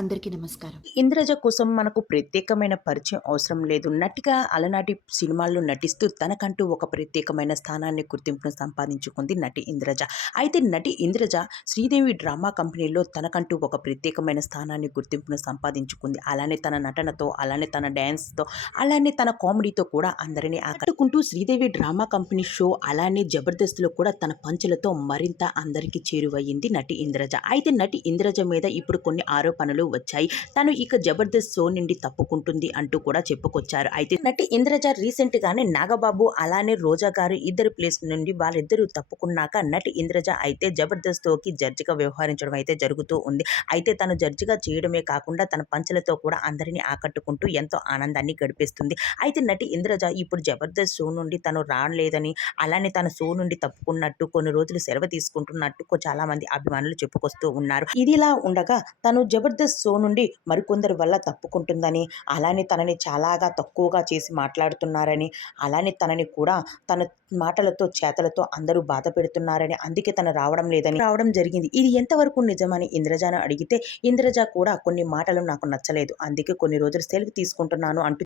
అందరికీ నమస్కారం. ఇంద్రజ కోసం మనకు ప్రత్యేకమైన పరిచయం అవసరం లేదు. నటిగా అలనాటి సినిమాల్లో నటిస్తూ తనకంటూ ఒక ప్రత్యేకమైన స్థానాన్ని గుర్తింపును సంపాదించుకుంది నటి ఇంద్రజ. అయితే నటి ఇంద్రజ శ్రీదేవి డ్రామా కంపెనీలో తనకంటూ ఒక ప్రత్యేకమైన స్థానాన్ని గుర్తింపును సంపాదించుకుంది. అలానే తన నటనతో అలానే తన డ్యాన్స్తో అలానే తన కామెడీతో కూడా అందరినీ ఆకట్టుకుంటూ శ్రీదేవి డ్రామా కంపెనీ షో అలానే జబర్దస్త్లో కూడా తన పంచులతో మరింత అందరికీ చేరువయ్యింది నటి ఇంద్రజ. అయితే నటి ఇంద్రజ మీద ఇప్పుడు కొన్ని ఆరోపణలు వచ్చాయి. తను ఇక జబర్దస్త్ షో నుండి తప్పుకుంటుంది అంటూ కూడా చెప్పుకొచ్చారు. అయితే నటి ఇంద్రజ రీసెంట్ గానే నాగబాబు అలానే రోజా గారు ఇద్దరు ప్లేస్ నుండి వాళ్ళిద్దరూ తప్పుకున్నాక నటి ఇంద్రజ అయితే జబర్దస్త్ షోకి జడ్జిగా వ్యవహరించడం అయితే జరుగుతూ ఉంది. అయితే తను జడ్జిగా చేయడమే కాకుండా తన పంచలతో కూడా అందరినీ ఆకట్టుకుంటూ ఎంతో ఆనందాన్ని గడిపిస్తుంది. అయితే నటి ఇంద్రజ ఇప్పుడు జబర్దస్త్ షో నుండి తను రాలేదని అలానే తన షో నుండి తప్పుకున్నట్టు కొన్ని రోజులు సెలవు తీసుకుంటున్నట్టు చాలా మంది అభిమానులు చెప్పుకొస్తూ ఉన్నారు. ఇదిలా ఉండగా తను జబర్దస్త్ షో నుండి మరికొందరి వల్ల తప్పుకుంటుందని అలానే తనని చాలాగా తక్కువగా చేసి మాట్లాడుతున్నారని అలానే తనని కూడా తన మాటలతో చేతలతో అందరూ బాధ పెడుతున్నారని అందుకే తను రావడం లేదని రావడం జరిగింది. ఇది ఎంతవరకు నిజమని ఇంద్రజాను అడిగితే ఇంద్రజ కూడా కొన్ని మాటలు నాకు నచ్చలేదు. అందుకే కొన్ని రోజులు సెలవు తీసుకుంటున్నాను అంటూ